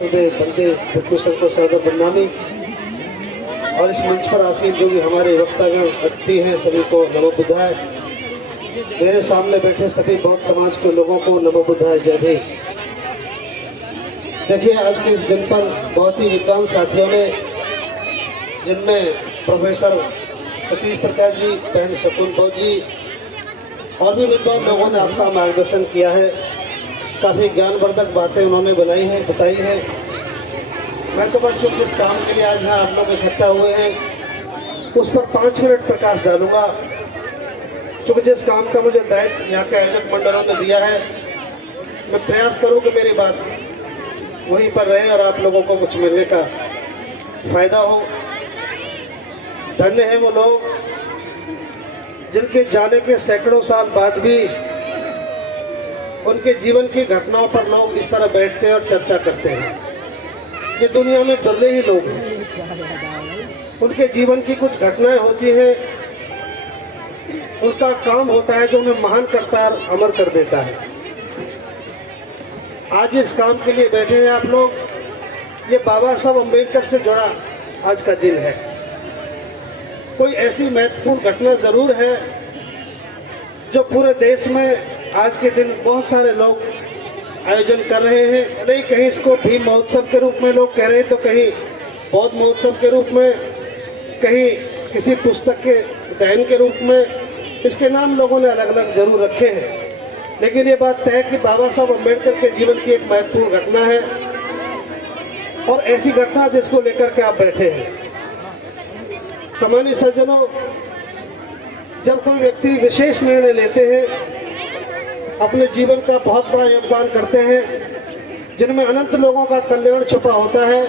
बंदे भुटकुशल को सादर बदनामी और इस मंच पर आसीन जो भी हमारे वक्तागण अतिथि हैं सभी को नमो बुद्धाय। मेरे सामने बैठे सभी बौद्ध समाज के लोगों को नमो बुद्धाय जय भीम। देखिए, आज के इस दिन पर बहुत ही विद्वान साथियों ने, जिनमें प्रोफेसर सतीश प्रकाश जी, बहन शकुन बौद्ध जी और भी विद्वान लोगों ने आपका मार्गदर्शन किया है। काफ़ी ज्ञानवर्धक बातें उन्होंने बताई है। मैं तो बस जो जिस काम के लिए आज यहाँ आप लोग इकट्ठा हुए हैं उस पर 5 मिनट प्रकाश डालूंगा, क्योंकि जिस काम का मुझे दायित्व यहाँ के आयोजक मंडलों ने दिया है, मैं प्रयास करूँ कि मेरी बात वहीं पर रहे और आप लोगों को कुछ मिलने का फायदा हो। धन्य हैं वो लोग जिनके जाने के सैकड़ों साल बाद भी उनके जीवन की घटनाओं पर लोग इस तरह बैठते हैं और चर्चा करते हैं। ये दुनिया में दुर्लभ ही लोग हैं। उनके जीवन की कुछ घटनाएं होती हैं, उनका काम होता है जो उन्हें महान करता है, अमर कर देता है। आज इस काम के लिए बैठे हैं आप लोग, ये बाबा साहब अम्बेडकर से जुड़ा आज का दिन है। कोई ऐसी महत्वपूर्ण घटना जरूर है जो पूरे देश में आज के दिन बहुत सारे लोग आयोजन कर रहे हैं। नहीं, कहीं इसको भीम महोत्सव के रूप में लोग कह रहे हैं, तो कहीं बौद्ध महोत्सव के रूप में, कहीं किसी पुस्तक के अध्ययन के रूप में, इसके नाम लोगों ने अलग अलग जरूर रखे हैं। लेकिन ये बात तय है कि बाबा साहब अम्बेडकर के जीवन की एक महत्वपूर्ण घटना है और ऐसी घटना जिसको लेकर के आप बैठे हैं। सामान्य सज्जनों, जब कोई व्यक्ति विशेष निर्णय लेते हैं, अपने जीवन का बहुत बड़ा योगदान करते हैं, जिनमें अनंत लोगों का कल्याण छुपा होता है,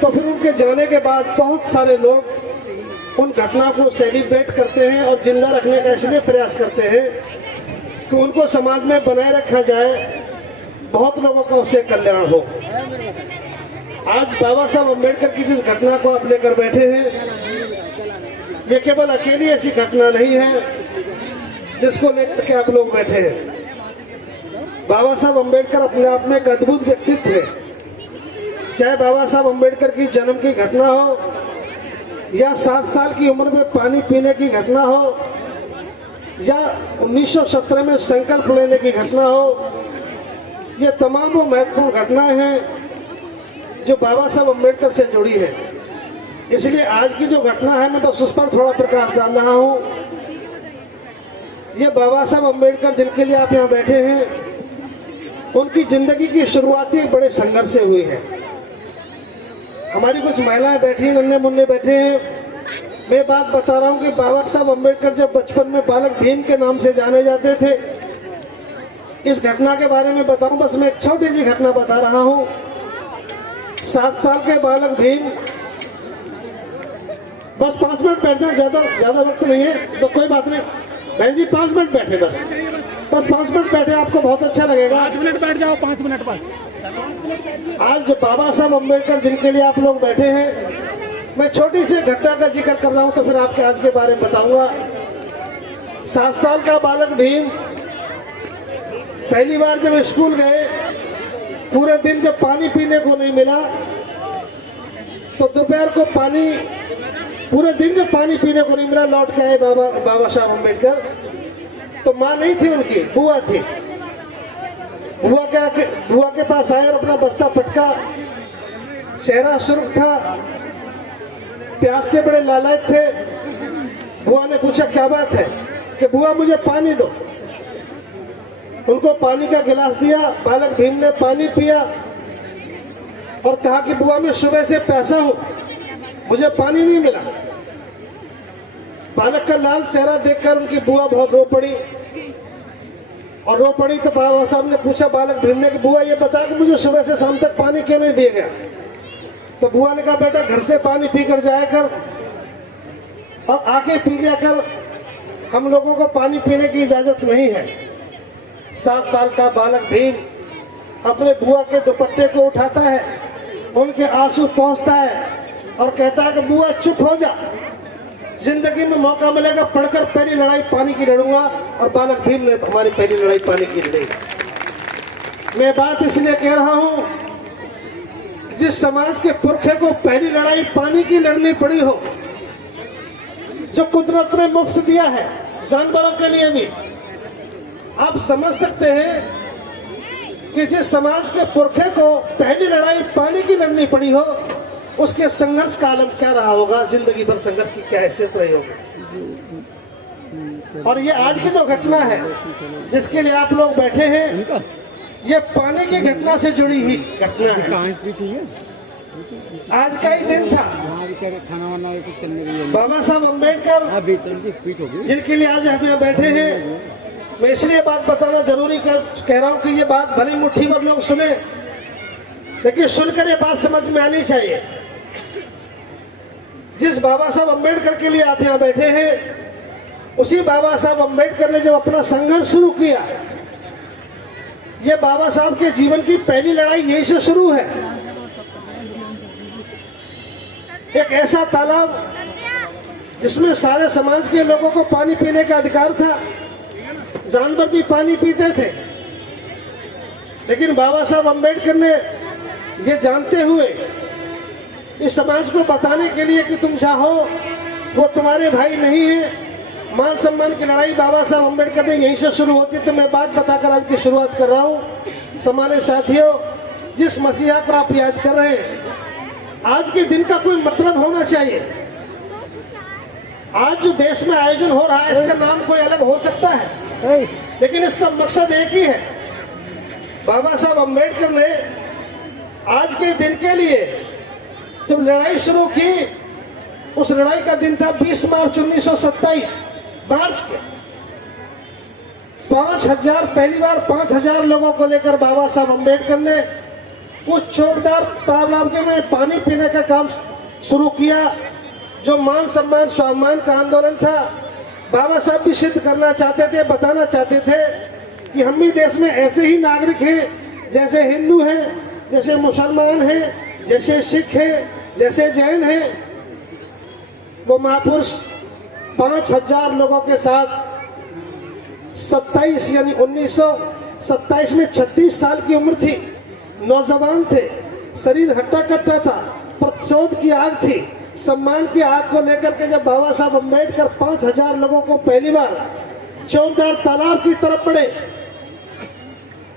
तो फिर उनके जाने के बाद बहुत सारे लोग उन घटना को सेलिब्रेट करते हैं और जिंदा रखने का इसलिए प्रयास करते हैं कि उनको समाज में बनाए रखा जाए, बहुत लोगों का उससे कल्याण हो। आज बाबा साहब अम्बेडकर की जिस घटना को आप लेकर बैठे हैं, ये केवल अकेली ऐसी घटना नहीं है जिसको लेकर के आप लोग बैठे हैं। बाबा साहब अम्बेडकर अपने आप में एक अद्भुत व्यक्तित्व थे। चाहे बाबा साहब अम्बेडकर की जन्म की घटना हो, या 7 साल की उम्र में पानी पीने की घटना हो, या 1917 में संकल्प लेने की घटना हो, ये तमाम वो महत्वपूर्ण घटनाएं हैं जो बाबा साहब अम्बेडकर से जुड़ी है। इसलिए आज की जो घटना है, मैं बस उस पर थोड़ा प्रकाश डाल रहा हूँ। ये बाबा साहब अम्बेडकर जिनके लिए आप यहाँ बैठे हैं, उनकी जिंदगी की शुरुआत ही एक बड़े संघर्ष से हुई है। हमारी कुछ महिलाएं बैठी, नन्हे मुन्ने बैठे हैं। मैं बात बता रहा हूँ कि बाबा साहब अम्बेडकर जब बचपन में बालक भीम के नाम से जाने जाते थे, इस घटना के बारे में बताऊं, बस मैं एक छोटी सी घटना बता रहा हूँ। 7 साल के बालक भीम, बस 5 मिनट बैठ जाए, ज्यादा वक्त नहीं है, तो कोई बात नहीं। बहन जी 5 मिनट बैठे, बस 5 मिनट बैठे, आपको बहुत अच्छा लगेगा। 5 मिनट बैठ जाओ, 5 मिनट बाद। आज बाबा साहब अम्बेडकर जिनके लिए आप लोग बैठे हैं, मैं छोटी सी घटना का जिक्र कर रहा हूं, तो फिर आपके आज के बारे में बताऊंगा। 7 साल का बालक भीम पहली बार जब स्कूल गए, पूरे दिन जब पानी पीने को नहीं मिला, तो दोपहर को पूरे दिन जब पानी पीने को नहीं मिला, लौट के आए बाबा साहब अम्बेडकर। तो माँ नहीं थी उनकी, बुआ थी। बुआ के पास आए और अपना बस्ता पटका, चेहरा सुर्ख था, प्यास से बड़े लालायत थे। बुआ ने पूछा क्या बात है, कि बुआ मुझे पानी दो। उनको पानी का गिलास दिया, बालक भीम ने पानी पिया और कहा कि बुआ मैं सुबह से प्यासा हूं, मुझे पानी नहीं मिला। बालक का लाल चेहरा देखकर उनकी बुआ बहुत रो पड़ी, और रो पड़ी तो बाबा साहब ने पूछा बालक भीम ने कि बुआ ये बता कि मुझे सुबह से शाम तक पानी क्यों नहीं दिया गया। तो बुआ ने कहा बेटा घर से पानी पी कर जाया कर और आके पी लिया कर, हम लोगों को पानी पीने की इजाजत नहीं है। 7 साल का बालक भीम अपने बुआ के दुपट्टे को उठाता है, उनके आंसू पहुंचता है और कहता है कि बुआ चुप हो जा, जिंदगी में मौका मिलेगा पढ़कर पहली लड़ाई पानी की लड़ूंगा। और बालक भीम ने हमारी पहली लड़ाई पानी की लड़ी। मैं बात इसलिए कह रहा हूं जिस समाज के पुरखे को पहली लड़ाई पानी की लड़नी पड़ी हो, जो कुदरत ने मुफ्त दिया है जानवरों के लिए भी, आप समझ सकते हैं कि जिस समाज के पुरखे को पहली लड़ाई पानी की लड़नी पड़ी हो, उसके संघर्ष का आलम क्या रहा होगा, जिंदगी भर संघर्ष की क्या हैसियत रही होगी। और ये आज की जो घटना है जिसके लिए आप लोग बैठे हैं, ये पानी की घटना से जुड़ी हुई घटना है। आज का ही दिन था। बाबा साहब अम्बेडकर जिनके लिए आज हम यहाँ बैठे हैं, मैं इसलिए बात बताना जरूरी कह रहा हूँ कि ये बात भली मुट्ठी भर लोग सुने, लेकिन सुनकर ये बात समझ में आनी चाहिए। जिस बाबा साहब अम्बेडकर के लिए आप यहाँ बैठे हैं, उसी बाबा साहब अम्बेडकर ने जब अपना संघर्ष शुरू किया, ये बाबा साहब के जीवन की पहली लड़ाई यहीं से शुरू है। एक ऐसा तालाब जिसमें सारे समाज के लोगों को पानी पीने का अधिकार था, जानवर भी पानी पीते थे, लेकिन बाबा साहब अम्बेडकर ने ये जानते हुए इस समाज को बताने के लिए कि तुम चाहो वो तुम्हारे भाई नहीं है, मान सम्मान की लड़ाई बाबा साहब अम्बेडकर ने यहीं से शुरू होती। तो मैं बात बताकर आज की शुरुआत कर रहा हूँ। समाने साथियों, जिस मसीहा को आप याद कर रहे हैं, आज के दिन का कोई मतलब होना चाहिए। आज जो देश में आयोजन हो रहा है, इसका नाम कोई अलग हो सकता है, लेकिन इसका मकसद एक ही है। बाबा साहब अम्बेडकर ने आज के दिन के लिए जब लड़ाई शुरू की, उस लड़ाई का दिन था 20 मार्च 1927। मार्च के 5000 पहली बार 5000 लोगों को लेकर बाबा साहब अम्बेडकर ने उस चौकदार तालाब के में पानी पीने का काम शुरू किया, जो मान सम्मान स्वाभिमान का आंदोलन था। बाबा साहब भी सिद्ध करना चाहते थे, बताना चाहते थे कि हम भी देश में ऐसे ही नागरिक हैं जैसे हिंदू हैं, जैसे मुसलमान हैं, जैसे सिख हैं, जैसे जैन हैं। वो महापुरुष 5000 लोगों के साथ 27 यानी 1927 में 36 साल की उम्र थी, नौजवान थे, शरीर हट्टा कट्टा था, प्रतिशोध की आग थी, सम्मान की आग को लेकर के जब बाबा साहब अम्बेडकर 5000 लोगों को पहली बार चौकदार तालाब की तरफ बढ़े,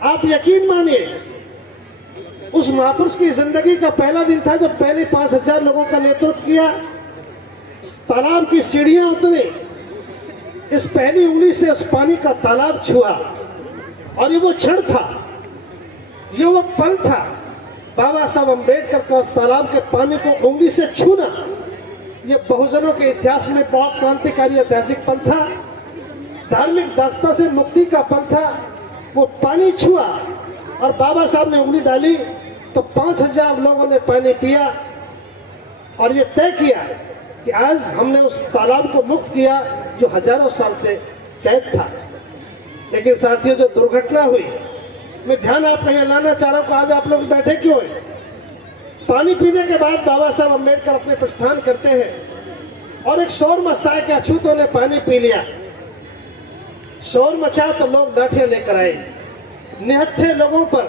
आप यकीन मानिए उस महापुरुष की जिंदगी का पहला दिन था जब पहले 5000 लोगों का नेतृत्व किया। तालाब की सीढ़ियां उतरे, इस पहली उंगली से उस पानी का तालाब छुआ, और ये वो क्षण था, ये वो पल था। बाबा साहब अम्बेडकर का उस तालाब के पानी को उंगली से छूना, ये बहुजनों के इतिहास में बहुत क्रांतिकारी ऐतिहासिक पल था, धार्मिक दास्ता से मुक्ति का पल था। वो पानी छुआ और बाबा साहब ने उंगली डाली तो 5000 लोगों ने पानी पिया, और ये तय किया कि आज हमने उस तालाब को मुक्त किया जो हजारों साल से कैद था। लेकिन साथियों, जो दुर्घटना हुई, मैं ध्यान आपका यहाँ लाना चाह रहा हूँ कि आज आप लोग बैठे क्यों हैं। पानी पीने के बाद बाबा साहब अम्बेडकर अपने प्रस्थान करते हैं और एक शोर मचता है कि अछूतों ने पानी पी लिया। शोर मचा तो लोग लाठियां लेकर आए, निहत्थे लोगों पर,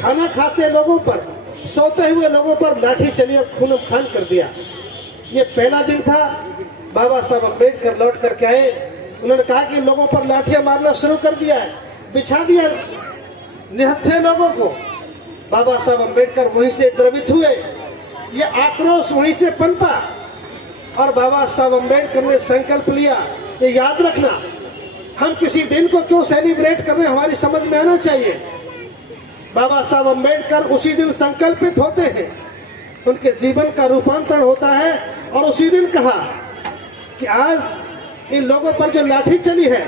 खाना खाते लोगों पर, सोते हुए लोगों पर लाठी चली और खून खान कर दिया। ये पहला दिन था। बाबा साहब अम्बेडकर लौट करके आए, उन्होंने कहा कि लोगों पर लाठियां मारना शुरू कर दिया है, बिछा दिया निहत्थे लोगों को। बाबा साहब अम्बेडकर वहीं से द्रवित हुए, ये आक्रोश वहीं से पनपा, और बाबा साहब अम्बेडकर ने संकल्प लिया, ये याद रखना, हम किसी दिन को क्यों सेलिब्रेट कर रहे हैं, हमारी समझ में आना चाहिए। बाबा साहब अम्बेडकर उसी दिन संकल्पित होते हैं, उनके जीवन का रूपांतरण होता है, और उसी दिन कहा कि आज इन लोगों पर जो लाठी चली है,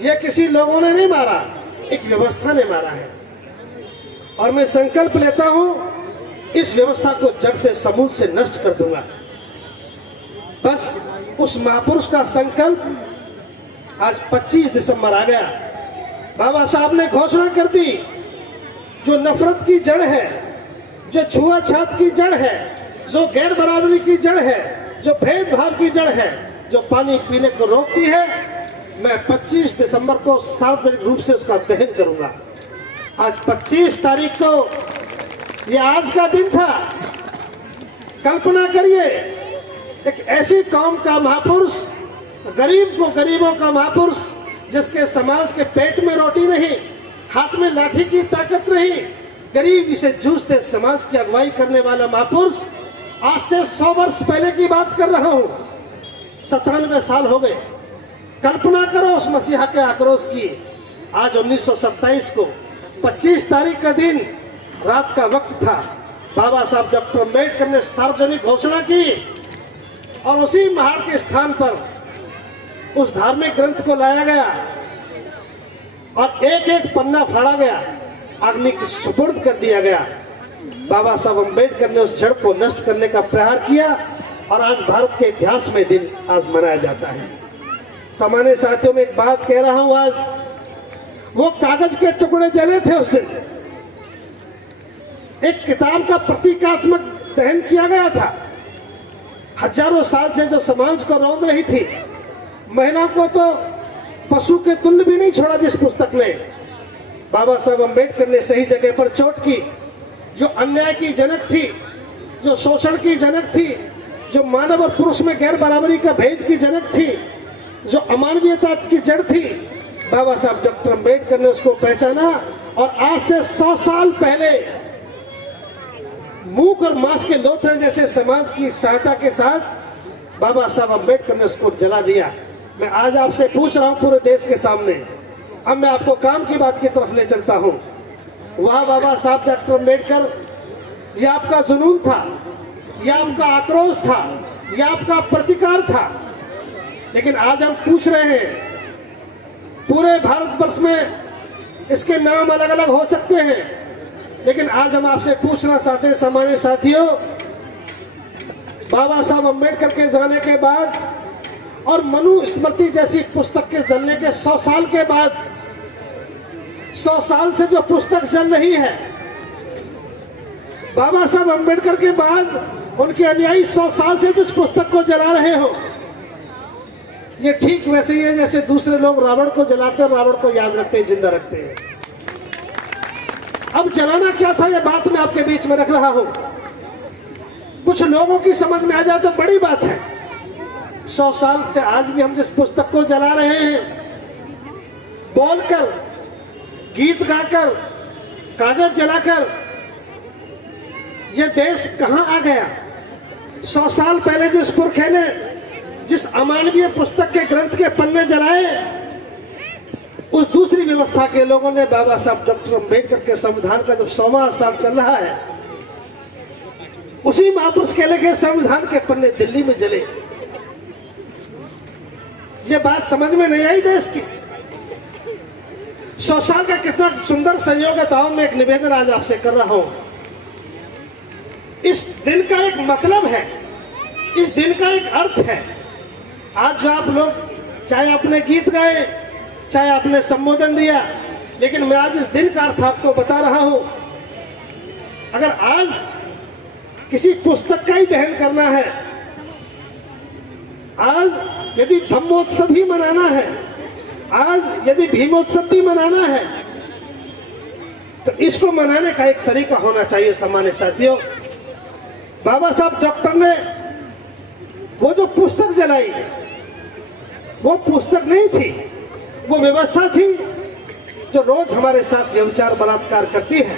ये किसी लोगों ने नहीं मारा, एक व्यवस्था ने मारा है, और मैं संकल्प लेता हूं इस व्यवस्था को जड़ से समूल से नष्ट कर दूंगा। बस उस महापुरुष का संकल्प आज 25 दिसंबर आ गया। बाबा साहब ने घोषणा कर दी, जो नफरत की जड़ है, जो छुआछूत की जड़ है, जो गैर बराबरी की जड़ है, जो भेदभाव की जड़ है, जो पानी पीने को रोकती है, मैं 25 दिसंबर को सार्वजनिक रूप से उसका दहन करूंगा। आज 25 तारीख को ये आज का दिन था। कल्पना करिए, एक ऐसी कौम का महापुरुष, गरीबों का महापुरुष, जिसके समाज के पेट में रोटी नहीं, हाथ में लाठी की ताकत नहीं, गरीबी से जूझते समाज की अगुवाई करने वाला महापुरुष, आज से 100 वर्ष पहले की बात कर रहा हूं, 97 साल हो गए। कल्पना करो उस मसीहा के आक्रोश की। आज 1927 को 25 तारीख का दिन, रात का वक्त था। बाबा साहब डॉक्टर अम्बेडकर ने सार्वजनिक घोषणा की और उसी महाड़ के स्थान पर उस धार्मिक ग्रंथ को लाया गया और एक एक पन्ना फाड़ा गया, अग्नि की सुपुर्द कर दिया गया। बाबा साहब अम्बेडकर ने उस जड़ को नष्ट करने का प्रयास किया और आज भारत के इतिहास में दिन आज मनाया जाता है। सामान्य साथियों में एक बात कह रहा हूं, आज वो कागज के टुकड़े जले थे उस दिन। एक किताब का प्रतीकात्मक दहन किया गया था। हजारों साल से जो समाज को रौंद रही थी, महिलाओं को तो पशु के तुल्य भी नहीं छोड़ा जिस पुस्तक ने। बाबा साहब अम्बेडकर ने सही जगह पर चोट की। जो अन्याय की जनक थी, जो शोषण की जनक थी, जो मानव और पुरुष में गैर बराबरी का भेद की जनक थी, जो अमानवीयता की जड़ थी, बाबा साहब डॉक्टर अम्बेडकर ने उसको पहचाना और आज से 100 साल पहले मूक और मांस के लोथड़े जैसे समाज की सहायता के साथ बाबा साहब अम्बेडकर ने उसको जला दिया। मैं आज आपसे पूछ रहा हूं पूरे देश के सामने, अब मैं आपको काम की बात की तरफ ले चलता हूं। वहां बाबा साहब डॉक्टर अम्बेडकर, ये आपका जुनून था, यह आपका आक्रोश था, यह आपका प्रतिकार था। लेकिन आज हम पूछ रहे हैं, पूरे भारतवर्ष में इसके नाम अलग अलग हो सकते हैं, लेकिन आज हम आपसे पूछना चाहते हैं सामान्य साथियों, बाबा साहब अम्बेडकर के जाने के बाद और मनु स्मृति जैसी पुस्तक के जलने के 100 साल के बाद, 100 साल से जो पुस्तक जल रही है, बाबा साहब अम्बेडकर के बाद उनके अनुयायी 100 साल से जिस पुस्तक को जला रहे हो, ये ठीक वैसे ही है जैसे दूसरे लोग रावण को जलाते हैं, रावण को याद रखते हैं, जिंदा रखते हैं। अब जलाना क्या था, ये बात मैं आपके बीच में रख रहा हूं। कुछ लोगों की समझ में आ जाए तो बड़ी बात है। 100 साल से आज भी हम जिस पुस्तक को जला रहे हैं, बोलकर, गीत गाकर, कागज जलाकर, ये देश कहां आ गया। 100 साल पहले जिस पुरखे ने जिस अमानवीय पुस्तक के ग्रंथ के पन्ने जलाए, उस दूसरी व्यवस्था के लोगों ने बाबा साहब डॉक्टर अम्बेडकर के संविधान का जब 100वां साल चल रहा है, उसी महापुरुष के लेके संविधान के पन्ने दिल्ली में जले। ये बात समझ में नहीं आई देश की। 100 साल का कितना सुंदर संयोग है। तो मैं एक निवेदन आज आपसे कर रहा हूं। इस दिन का एक मतलब है, इस दिन का एक अर्थ है। आज जो आप लोग चाहे आपने गीत गाए, चाहे आपने संबोधन दिया, लेकिन मैं आज इस दिन का अर्थ आपको बता रहा हूं। अगर आज किसी पुस्तक का ही दहन करना है, आज यदि धम्मोत्सव भी मनाना है, आज यदि भीमोत्सव भी मनाना है, तो इसको मनाने का एक तरीका होना चाहिए। सामान्य साथियों, बाबा साहब डॉक्टर ने वो जो पुस्तक जलाई, वो पुस्तक नहीं थी, वो व्यवस्था थी जो रोज हमारे साथ व्यभिचार बलात्कार करती है।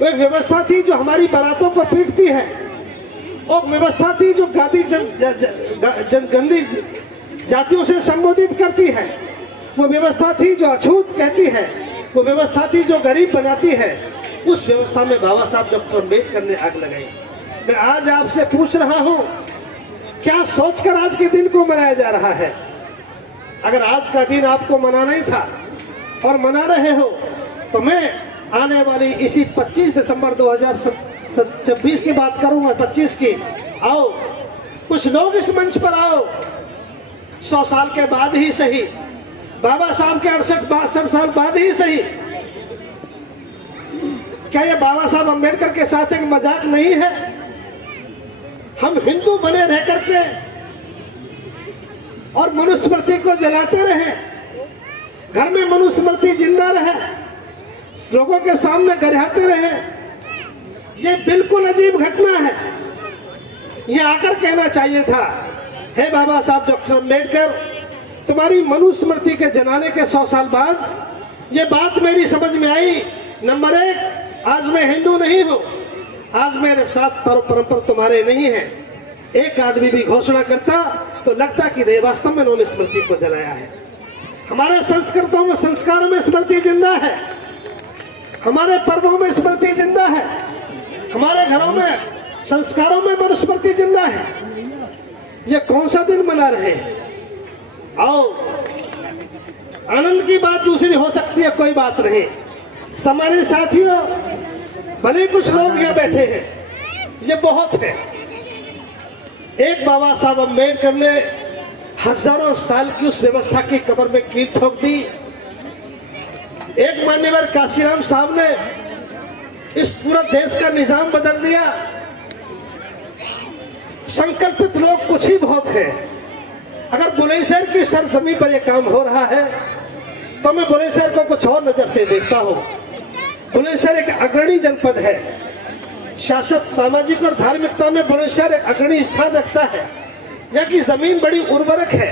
वो एक व्यवस्था थी जो हमारी बारातों को पीटती है। वो व्यवस्था थी जो गंदी जातियों से संबोधित करती है। वो व्यवस्था थी जो अछूत कहती है। वो व्यवस्था थी जो गरीब बनाती है। उस व्यवस्था में बाबा साहब डॉक्टर अम्बेडकर ने आग लगाई। मैं आज आपसे पूछ रहा हूं, क्या सोचकर आज के दिन को मनाया जा रहा है? अगर आज का दिन आपको मनाना ही था और मना रहे हो, तो मैं आने वाली इसी 25 दिसंबर 2026 की बात करूंगा, 25 की। आओ, कुछ लोग इस मंच पर आओ। 100 साल के बाद ही सही, बाबा साहब के 68-62 साल बाद ही सही। क्या ये बाबा साहब अम्बेडकर के साथ एक मजाक नहीं है? हम हिंदू बने रह करके और मनुस्मृति को जलाते रहे, घर में मनुस्मृति जिंदा रहे, लोगों के सामने गरिहाते रहे, ये बिल्कुल अजीब घटना है। ये आकर कहना चाहिए था, हे बाबा साहब डॉक्टर अम्बेडकर, तुम्हारी मनुस्मृति के जनाने के 100 साल बाद ये बात मेरी समझ में आई। नंबर 1, आज मैं हिंदू नहीं हूँ, आज मेरे साथ परंपरा तुम्हारे नहीं है। एक आदमी भी घोषणा करता तो लगता कि रे वास्तव में उन्होंने स्मृति को जलाया है। हमारे संस्कृतों में, संस्कारों में स्मृति जिंदा है, हमारे पर्वों में स्मृति जिंदा है, हमारे घरों में संस्कारों में मनुस्मृति जिंदा है। ये कौन सा दिन मना रहे हैं? आओ, आनंद की बात दूसरी हो सकती है, कोई बात नहीं। हमारे साथियों, भले कुछ लोग यहाँ बैठे हैं, ये बहुत है। एक बाबा साहब अम्बेडकर ने हजारों साल की उस व्यवस्था की कब्र में कील ठोक दी। एक मान्यवर काशीराम साहब ने इस पूरा देश का निजाम बदल दिया। संकल्पित लोग कुछ ही बहुत है। अगर बुलंदशहर की सरजमी पर यह काम हो रहा है तो मैं बुलंदशहर को कुछ और नजर से देखता हूँ। बुलंदशहर एक अग्रणी जनपद है। शासक, सामाजिक और धार्मिकता में बुलंदशहर एक अग्रणी स्थान रखता है। यहाँ की जमीन बड़ी उर्वरक है,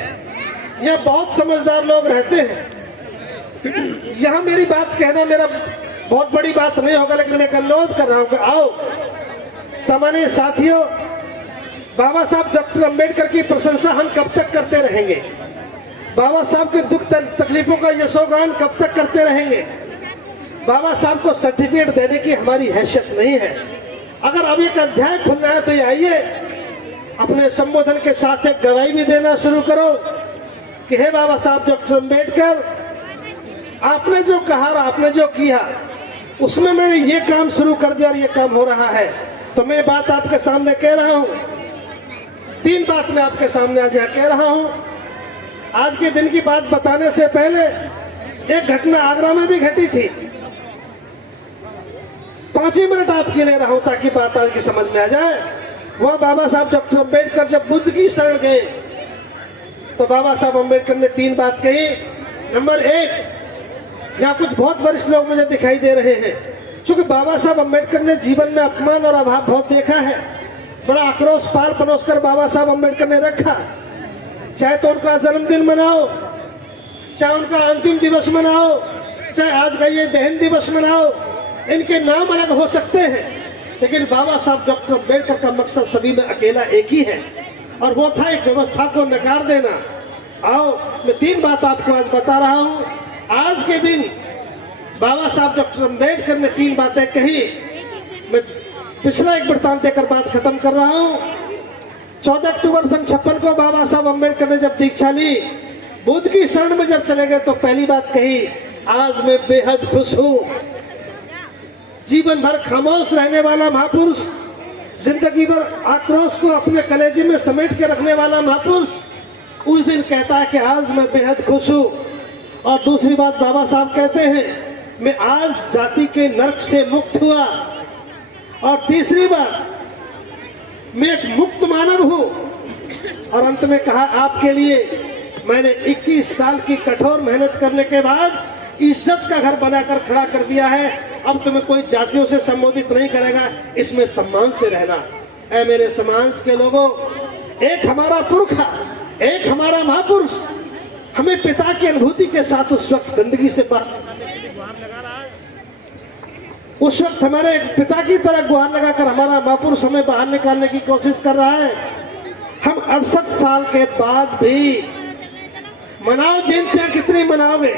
यहाँ बहुत समझदार लोग रहते हैं। यहाँ मेरी बात कहना मेरा बहुत बड़ी बात नहीं होगा, लेकिन मैं अनुरोध कर रहा हूँ कि आओ सामान्य साथियों, बाबा साहब डॉक्टर अम्बेडकर की प्रशंसा हम कब तक करते रहेंगे? बाबा साहब के दुख तकलीफों का यशोगान कब तक करते रहेंगे? बाबा साहब को सर्टिफिकेट देने की हमारी हैसियत नहीं है। अगर अब एक अध्याय खुलना है तो ये आइए, अपने संबोधन के साथ एक गवाही भी देना शुरू करो कि हे बाबा साहब डॉक्टर अम्बेडकर, आपने जो कहा, आपने जो किया, उसमें मैंने ये काम शुरू कर दिया और ये काम हो रहा है। तो मैं बात आपके सामने कह रहा हूँ, 3 बात मैं आपके सामने आज कह रहा हूँ। आज के दिन की बात बताने से पहले एक घटना आगरा में भी घटी थी। 5 ही मिनट आपके ले रहा हूँ ताकि बात आज की समझ में आ जाए। वह बाबा साहब डॉक्टर अम्बेडकर जब बुद्ध की शरण गए तो बाबा साहब अम्बेडकर ने 3 बात कही। नंबर 1, यहाँ कुछ बहुत वरिष्ठ लोग मुझे दिखाई दे रहे हैं, क्योंकि बाबा साहब अम्बेडकर ने जीवन में अपमान और अभाव बहुत देखा है। बड़ा आक्रोश पार परोस कर बाबा साहब अम्बेडकर ने रखा। चाहे तो उनका जन्मदिन मनाओ, चाहे उनका अंतिम दिवस मनाओ, चाहे आज का ये दहन दिवस मनाओ, इनके नाम अलग हो सकते हैं, लेकिन बाबा साहब डॉक्टर अम्बेडकर का मकसद सभी में अकेला एक ही है, और वो था एक व्यवस्था को नकार देना। आओ, मैं 3 बात आपको आज बता रहा हूँ। आज के दिन बाबा साहब डॉक्टर अम्बेडकर ने 3 बातें कही। मैं पिछला एक वृत्तांत देकर बात खत्म कर रहा हूँ। 14 अक्टूबर सन 56 को बाबा साहब अम्बेडकर ने जब दीक्षा ली, बुद्ध की शरण में जब चले गए, तो पहली बात कही, आज मैं बेहद खुश हूँ। जीवन भर खामोश रहने वाला महापुरुष, जिंदगी भर आक्रोश को अपने कलेजे में समेट के रखने वाला महापुरुष, उस दिन कहता है कि आज मैं बेहद खुश हूँ। और दूसरी बात बाबा साहब कहते हैं, मैं आज जाति के नर्क से मुक्त हुआ। और तीसरी बात, मैं एक मुक्त मानव हूँ। और अंत में कहा, आपके लिए मैंने 21 साल की कठोर मेहनत करने के बाद इज्जत का घर बनाकर खड़ा कर दिया है। अब तुम्हें कोई जातियों से संबोधित नहीं करेगा, इसमें सम्मान से रहना। ऐ मेरे समाज के लोगों, एक हमारा पुरखा, एक हमारा महापुरुष हमें पिता की अनुभूति के साथ उस वक्त गंदगी से उस वक्त हमारे पिता की तरह गुहार लगाकर हमारा महापुरुष हमें बाहर निकालने की कोशिश कर रहा है। हम 68 साल के बाद भी मनाओ, जयंतियां कितनी मनाओगे?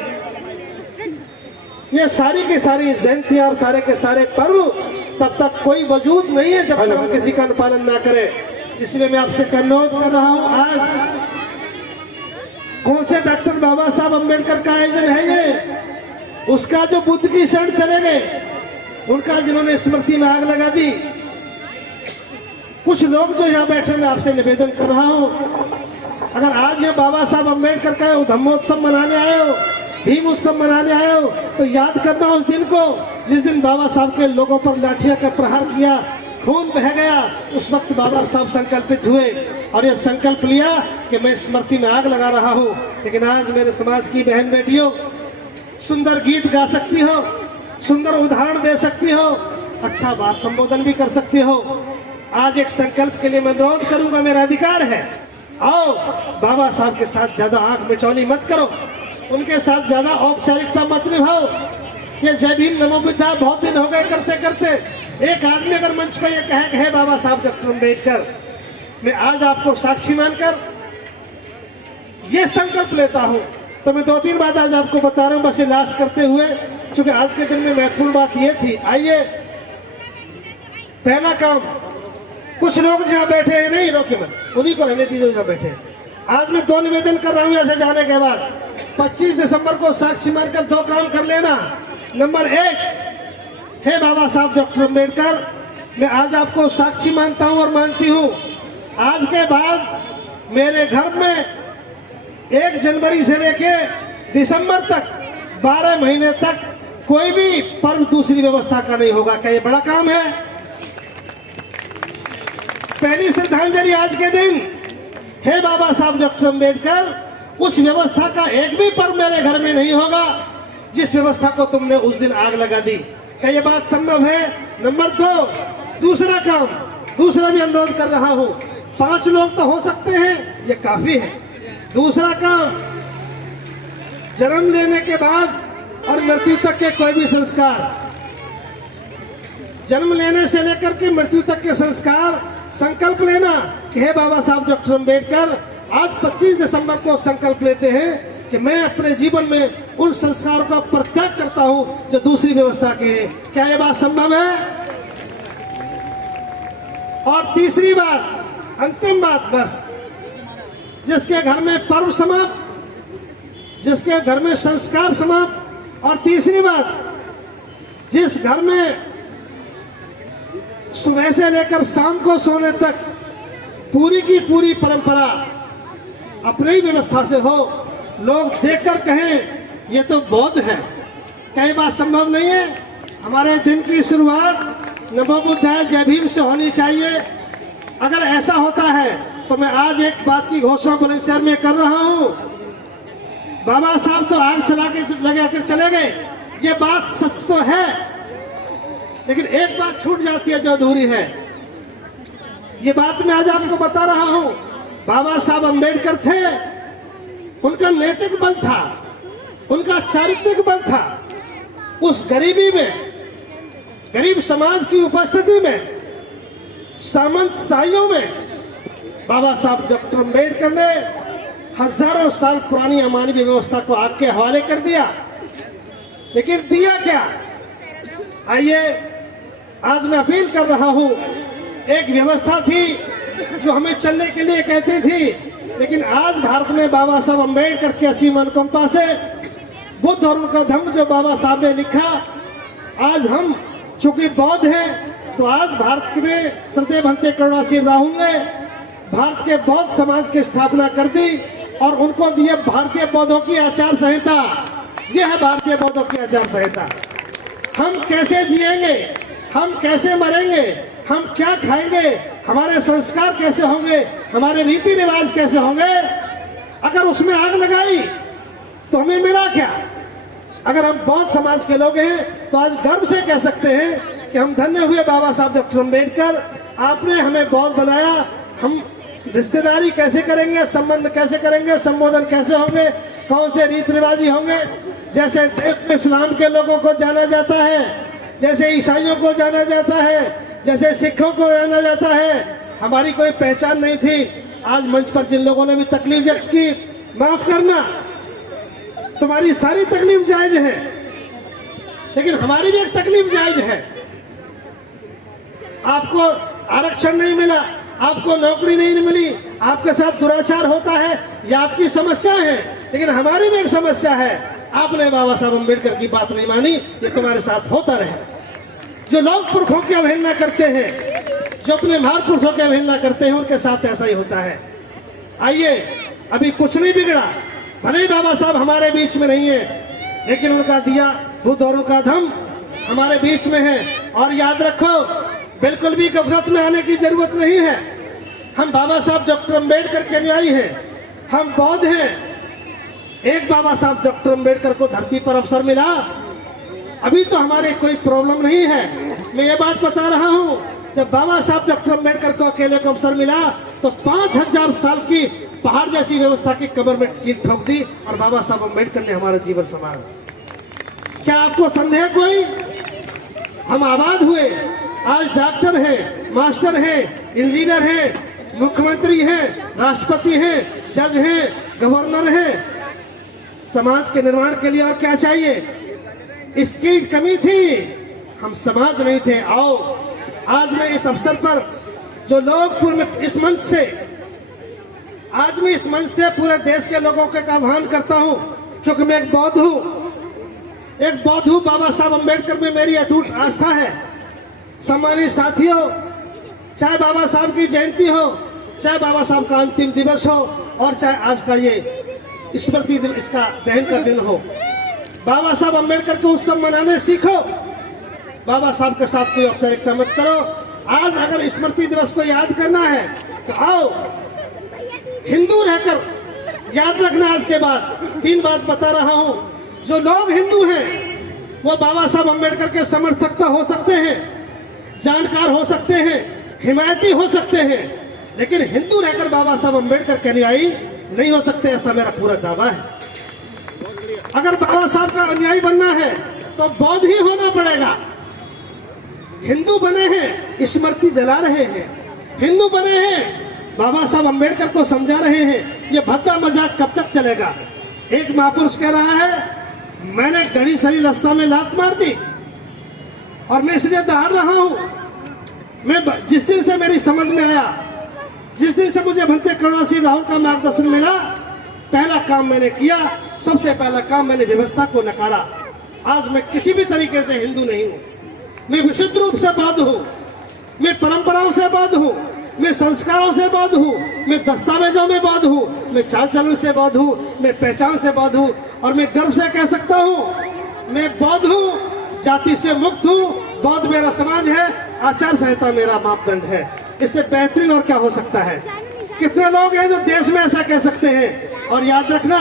ये सारी की सारी जयंतियां और सारे के सारे पर्व तब तक कोई वजूद नहीं है जब तक हम किसी का अनुपालन ना करें। इसलिए मैं आपसे अनुरोध कर रहा हूं, आज कौन से डॉक्टर बाबा साहब अम्बेडकर का आयोजन है ये? उसका जो बुद्ध की शरण चले गए, उनका जिन्होंने स्मृति में आग लगा दी। कुछ लोग जो यहाँ बैठे, मैं आपसे निवेदन कर रहा हूँ, अगर आज यहाँ बाबा साहब अम्बेडकर का धम्मोत्सव मनाने आए हो, भीम उत्सव मनाने आए हो, तो याद करना उस दिन को जिस दिन बाबा साहब के लोगों पर लाठियां का प्रहार किया, खून बह गया। उस वक्त बाबा साहब संकल्पित हुए और ये संकल्प लिया कि मैं स्मृति में आग लगा रहा हूँ। लेकिन आज मेरे समाज की बहन बेटियों, सुंदर गीत गा सकती हो, सुंदर उदाहरण दे सकती हो, अच्छा बात संबोधन भी कर सकते हो। आज एक संकल्प के लिए मैं अनुरोध करूंगा, मेरा अधिकार है। आओ, बाबा साहब के साथ ज्यादा आंख मिचौली मत करो, उनके साथ ज्यादा औपचारिकता मत निभाओ। ये जय भीम नमो बुद्धा बहुत दिन हो गए करते करते। एक आदमी अगर मंच पे ये कहे बाबा साहब डॉक्टर अम्बेडकर, मैं आज आपको साक्षी मानकर ये संकल्प लेता हूं, तो मैं 2-3 बात आज आपको बता रहा हूं बस इलाज करते हुए, क्योंकि आज के दिन में महत्वपूर्ण बात ये थी। आइए, पहला काम, कुछ लोग जहाँ बैठे हैं, नहीं रोके मत, उन्हीं को रहने दीजिए जहाँ बैठे हैं। आज मैं 2 निवेदन कर रहा हूँ ऐसे जाने के बाद। 25 दिसंबर को साक्षी मानकर 2 काम कर लेना। नंबर 1, हे बाबा साहब डॉक्टर अम्बेडकर, मैं आज आपको साक्षी मानता हूँ और मानती हूँ, आज के बाद मेरे घर में 1 जनवरी से लेके दिसंबर तक 12 महीने तक कोई भी पर्व दूसरी व्यवस्था का नहीं होगा। क्या ये बड़ा काम है? पहली श्रद्धांजलि आज के दिन, हे बाबा साहब डॉक्टर अम्बेडकर, उस व्यवस्था का एक भी पर्व मेरे घर में नहीं होगा जिस व्यवस्था को तुमने उस दिन आग लगा दी। क्या ये बात संभव है? नंबर 2, दूसरा काम, दूसरा भी अनुरोध कर रहा हूं, 5 लोग तो हो सकते हैं, ये काफी है। दूसरा काम, जन्म लेने के बाद और मृत्यु तक के कोई भी संस्कार, जन्म लेने से लेकर के मृत्यु तक के संस्कार, संकल्प लेना कि हे बाबा साहब डॉक्टर अम्बेडकर, आज 25 दिसंबर को संकल्प लेते हैं कि मैं अपने जीवन में उन संस्कारों का परित्याग करता हूं जो दूसरी व्यवस्था के हैं। क्या ये बात संभव है? और तीसरी बात, अंतिम बात, बस जिसके घर में पर्व समाप्त, जिसके घर में संस्कार समाप्त, और तीसरी बात, जिस घर में सुबह से लेकर शाम को सोने तक पूरी की पूरी परंपरा अपनी ही व्यवस्था से हो, लोग देखकर कहें ये तो बौद्ध है। क्या ये बात संभव नहीं है? हमारे दिन की शुरुआत नमो बुद्धाय जय भीम से होनी चाहिए। अगर ऐसा होता है तो मैं आज एक बात की घोषणा बुलंदशहर में कर रहा हूं, बाबा साहब तो आग चला के लगा कर चले गए, ये बात सच तो है, लेकिन एक बात छूट जाती है जो अधूरी है। ये बात मैं आज आपको बता रहा हूं, बाबा साहब अम्बेडकर थे, उनका नैतिक बल था, उनका चारित्रिक बल था। उस गरीबी में, गरीब समाज की उपस्थिति में, सामंत शाहियों में बाबा साहब डॉक्टर अम्बेडकर ने हजारों साल पुरानी अमानवीय व्यवस्था को आग के हवाले कर दिया। लेकिन दिया क्या? आइए, आज मैं अपील कर रहा हूं, एक व्यवस्था थी जो हमें चलने के लिए कहती थी, लेकिन आज भारत में बाबा साहब अम्बेडकर की असीम अनुकंपा से बुद्ध और उनका धम्म जो बाबा साहब ने लिखा, आज हम चूंकि बौद्ध हैं तो आज भारत में सदैव भंते करुणा सिंह राहुल ने भारत के बौद्ध समाज की स्थापना कर दी और उनको दिए भारतीय बौद्धों की आचार संहिता। यह है भारतीय बौद्धों की आचार संहिता। हम कैसे जिएंगे, हम कैसे मरेंगे, हम क्या खाएंगे, हमारे संस्कार कैसे होंगे, हमारे रीति रिवाज कैसे होंगे, अगर उसमें आग लगाई तो हमें मिला क्या? अगर हम बौद्ध समाज के लोग हैं तो आज गर्व से कह सकते हैं कि हम धन्य हुए बाबा साहब डॉक्टर अम्बेडकर, आपने हमें बौद्ध बनाया। हम रिश्तेदारी कैसे करेंगे, संबंध कैसे करेंगे, संबोधन कैसे होंगे, कौन से रीति रिवाजी होंगे, जैसे देश में इस्लाम के लोगों को जाना जाता है, जैसे ईसाइयों को जाना जाता है, जैसे सिखों को जाना जाता है, हमारी कोई पहचान नहीं थी। आज मंच पर जिन लोगों ने भी तकलीफ व्यक्त की, माफ करना, तुम्हारी सारी तकलीफ जायज है, लेकिन हमारी भी एक तकलीफ जायज है। आपको आरक्षण नहीं मिला, आपको नौकरी नहीं मिली, आपके साथ दुराचार होता है, ये आपकी समस्या है, लेकिन हमारी भी एक समस्या है। आपने बाबा साहब अम्बेडकर की बात नहीं मानी, ये तुम्हारे साथ होता रहे। जो लोग पुरखों की अवहेलना करते हैं, जो अपने महापुरुषों की अवहेलना करते हैं, उनके साथ ऐसा ही होता है। आइए, अभी कुछ नहीं बिगड़ा, भले ही बाबा साहब हमारे बीच में नहीं है, लेकिन उनका दिया बुद्ध और उनका धम्म हमारे बीच में है। और याद रखो, बिल्कुल भी गफलत में आने की जरूरत नहीं है। हम बाबा साहब डॉक्टर अम्बेडकर के अनुयायी हैं, हम बौद्ध हैं। एक बाबा साहब डॉक्टर अम्बेडकर को धरती पर अवसर मिला, अभी तो हमारे कोई प्रॉब्लम नहीं है, मैं ये बात बता रहा हूँ, जब बाबा साहब डॉक्टर अम्बेडकर को अकेले को अवसर मिला तो 5000 साल की पहाड़ जैसी व्यवस्था की कमर में कील ठोक दी और बाबा साहब अम्बेडकर ने हमारा जीवन संभाला। क्या आपको संदेह कोई? हम आबाद हुए, आज डॉक्टर है, मास्टर है, इंजीनियर है, मुख्यमंत्री है, राष्ट्रपति है, जज है, गवर्नर है। समाज के निर्माण के लिए और क्या चाहिए? इसकी कमी थी, हम समाज नहीं थे। आओ आज मैं इस अवसर पर जो लोग पूरे इस मंच से पूरे देश के लोगों के आह्वान करता हूं, क्योंकि मैं एक बौद्ध हूं। बाबा साहब अम्बेडकर में मेरी अटूट आस्था है। सम्मानित साथियों, चाहे बाबा साहब की जयंती हो, चाहे बाबा साहब का अंतिम दिवस हो और चाहे आज का ये स्मृति दिवस का दहन का दिन हो, बाबा साहब अम्बेडकर के उत्सव मनाने सीखो। बाबा साहब के साथ कोई औपचारिकता मत करो। आज अगर स्मृति दिवस को याद करना है तो आओ, हिंदू रहकर याद रखना। आज के बाद 3 बात बता रहा हूं। जो लोग हिंदू हैं वो बाबा साहब अम्बेडकर के समर्थक तो हो सकते हैं, जानकार हो सकते हैं, हिमायती हो सकते हैं, लेकिन हिंदू रहकर बाबा साहब अम्बेडकर के अनुयायी नहीं हो सकते, ऐसा मेरा पूरा दावा है। अगर बाबा साहब का अनुयायी बनना है तो बौद्ध ही होना पड़ेगा। हिंदू बने हैं, स्मृति जला रहे हैं, हिंदू बने हैं, बाबा साहब अम्बेडकर को समझा रहे हैं, ये भद्दा मजाक कब तक चलेगा? एक महापुरुष कह रहा है, मैंने गड़ी सही रास्ता में लात मार दी और मैं इसलिए दहाड़ रहा हूं। मैं जिस दिन से मेरी समझ में आया, जिस दिन से मुझे भंते करुणा सिंह राहुल का मार्गदर्शन मिला, पहला काम मैंने किया, सबसे पहला काम मैंने व्यवस्था को नकारा। आज मैं किसी भी तरीके से हिंदू नहीं हूं, मैं विशुद्ध रूप से बौद्ध हूं, मैं परंपराओं से बौद्ध हूं, मैं संस्कारों से बौद्ध हूँ, मैं दस्तावेजों में बौद्ध हूँ, मैं चाल चलन से बौद्ध हूँ, मैं पहचान से बौद्ध हूँ और मैं गर्व से कह सकता हूँ मैं बौद्ध हूँ, जाति से मुक्त हूँ। बौद्ध मेरा समाज है, आचार संहिता मेरा मापदंड है। इससे बेहतरीन और क्या हो सकता है? कितने लोग हैं जो देश में ऐसा कह सकते हैं? और याद रखना,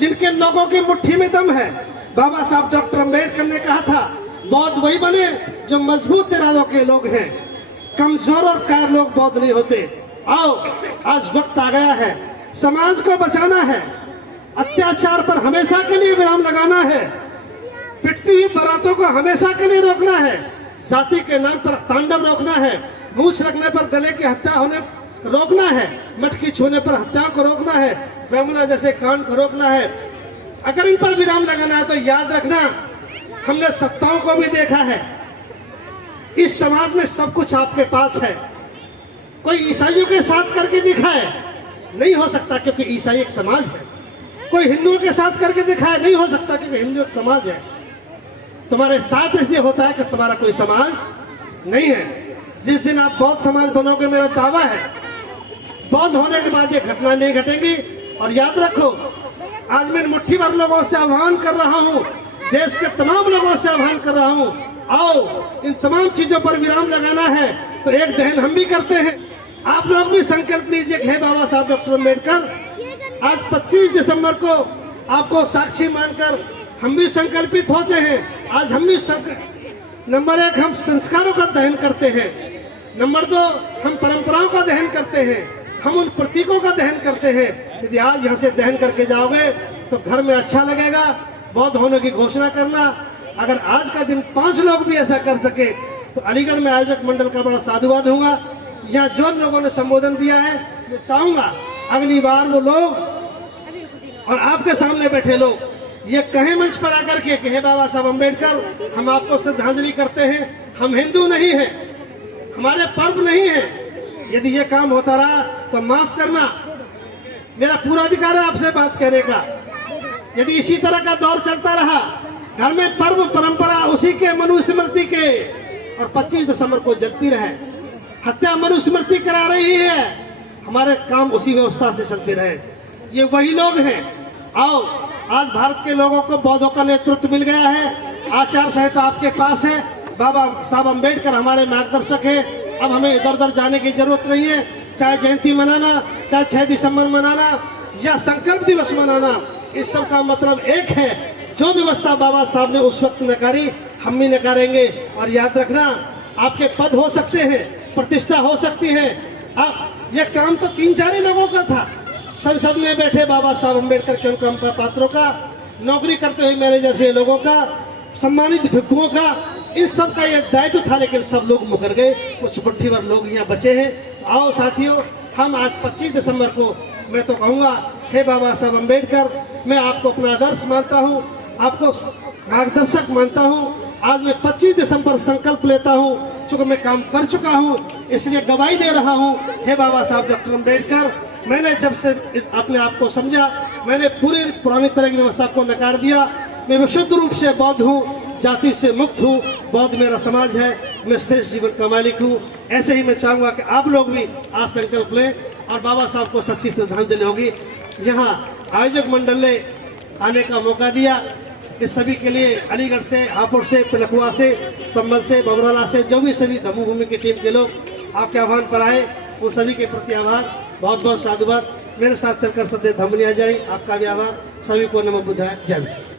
जिनके लोगों की मुट्ठी में दम है, बाबा साहब डॉक्टर अम्बेडकर ने कहा था, बौद्ध वही बने जो मजबूत इरादों के लोग हैं, कमजोर और कायर लोग बौद्ध नहीं होते। आओ आज वक्त आ गया है, समाज को बचाना है, अत्याचार पर हमेशा के लिए विराम लगाना है, पिटती हुई बारातों को हमेशा के लिए रोकना है, जाति के नाम पर तांडव रोकना है, मूछ रखने पर गले की हत्या होने रोकना है, मटकी छूने पर हत्याओं को रोकना है, वेमुना जैसे कांड को रोकना है। अगर इन पर विराम लगाना है तो याद रखना, हमने सत्ताओं को भी देखा है। इस समाज में सब कुछ आपके पास है। कोई ईसाइयों के साथ करके दिखाए, नहीं हो सकता क्योंकि ईसाई एक समाज है। कोई हिंदुओं के साथ करके दिखाए, नहीं हो सकता क्योंकि हिंदू एक समाज है। तुम्हारे साथ इसलिए होता है कि तुम्हारा कोई समाज नहीं है। जिस दिन आप बौद्ध समाज बनोगे, मेरा दावा है, बौद्ध होने के बाद ये घटना नहीं घटेगी। और याद रखो, आज मैं मुट्ठी भर लोगों से आह्वान कर रहा हूँ, देश के तमाम लोगों से आह्वान कर रहा हूँ, आओ इन तमाम चीजों पर विराम लगाना है तो एक दहन हम भी करते हैं। आप लोग भी संकल्प लीजिए कि हे बाबा साहब डॉक्टर अम्बेडकर, आज 25 दिसंबर को आपको साक्षी मानकर हम भी संकल्पित होते हैं। आज हम भी नंबर 1 हम संस्कारों का दहन करते हैं, नंबर 2 हम परंपराओं का दहन करते हैं, हम उन प्रतीकों का दहन करते हैं। यदि आज यहाँ से दहन करके जाओगे तो घर में अच्छा लगेगा। बौद्ध होने की घोषणा करना, अगर आज का दिन 5 लोग भी ऐसा कर सके तो अलीगढ़ में आयोजक मंडल का बड़ा साधुवाद होगा। यहाँ जो लोगों ने संबोधन दिया है, मैं चाहूंगा अगली बार वो लोग और आपके सामने बैठे लोग ये कहें मंच पर आकर के कहे, बाबा साहब अम्बेडकर, हम आपको श्रद्धांजलि करते हैं, हम हिंदू नहीं हैं, हमारे पर्व नहीं है। यदि ये काम होता रहा तो माफ करना, मेरा पूरा अधिकार है आपसे बात कहने का। यदि इसी तरह का दौर चलता रहा, घर में पर्व परंपरा उसी के मनुस्मृति के, और 25 दिसंबर को जलती रहे, हत्या मनुस्मृति करा रही है, हमारे काम उसी व्यवस्था से चलते रहे। ये वही लोग हैं। आओ, आज भारत के लोगों को बौद्धों का नेतृत्व मिल गया है, आचार संहिता आपके पास है, बाबा साहब अम्बेडकर हमारे मार्गदर्शक है। अब हमें इधर उधर जाने की जरूरत नहीं है। चाहे जयंती मनाना, चाहे 6 दिसंबर मनाना या संकल्प दिवस मनाना, इस सब का मतलब एक है, जो व्यवस्था बाबा साहब ने उस वक्त नकारी, हम भी नकारेंगे। और याद रखना, आपके पद हो सकते हैं, प्रतिष्ठा हो सकती है। अब यह काम तो 3-4 ही लोगों का था। संसद में बैठे बाबा साहब अम्बेडकर के उनका पात्रों का, नौकरी करते हुए मेरे जैसे लोगों का, सम्मानित भिक्षुओं का, इस सब का यह दायित्व था। लेकिन सब लोग मुकर गए, कुछ मुट्ठी भर लोग यहाँ बचे हैं। आओ साथियों, हम आज 25 दिसंबर को मैं तो कहूँगा, हे बाबा साहब अम्बेडकर, मैं आपको अपना आदर्श मानता हूँ, आपको मार्गदर्शक मानता हूँ। आज मैं 25 दिसंबर संकल्प लेता हूँ, चूँकि मैं काम कर चुका हूँ इसलिए गवाही दे रहा हूँ। हे बाबा साहब डॉक्टर अम्बेडकर, मैंने जब से अपने आप को समझा, मैंने पूरी पुरानी तरह की व्यवस्था को नकार दिया। मैं विशुद्ध रूप से बौद्ध हूँ, जाति से मुक्त हूँ, बौद्ध मेरा समाज है, मैं श्रेष्ठ जीवन का मालिक हूँ। ऐसे ही मैं चाहूँगा कि आप लोग भी आज संकल्प लें और बाबा साहब को सच्ची श्रद्धांजलि होगी। यहाँ आयोजक मंडल ने आने का मौका दिया, इस सभी के लिए अलीगढ़ से, हापुड़ से, पिलखुआ से, संभल से, बबराला से, जो भी सभी धम्मभूमि की टीम के लोग आपके आह्वान पर आए, उन सभी के प्रति आभार, बहुत बहुत साधुवाद। मेरे साथ चलकर सदैव धम्म लिया जाए, आपका भी आभार। सभी को नमो बुद्धाय, जय हिंद।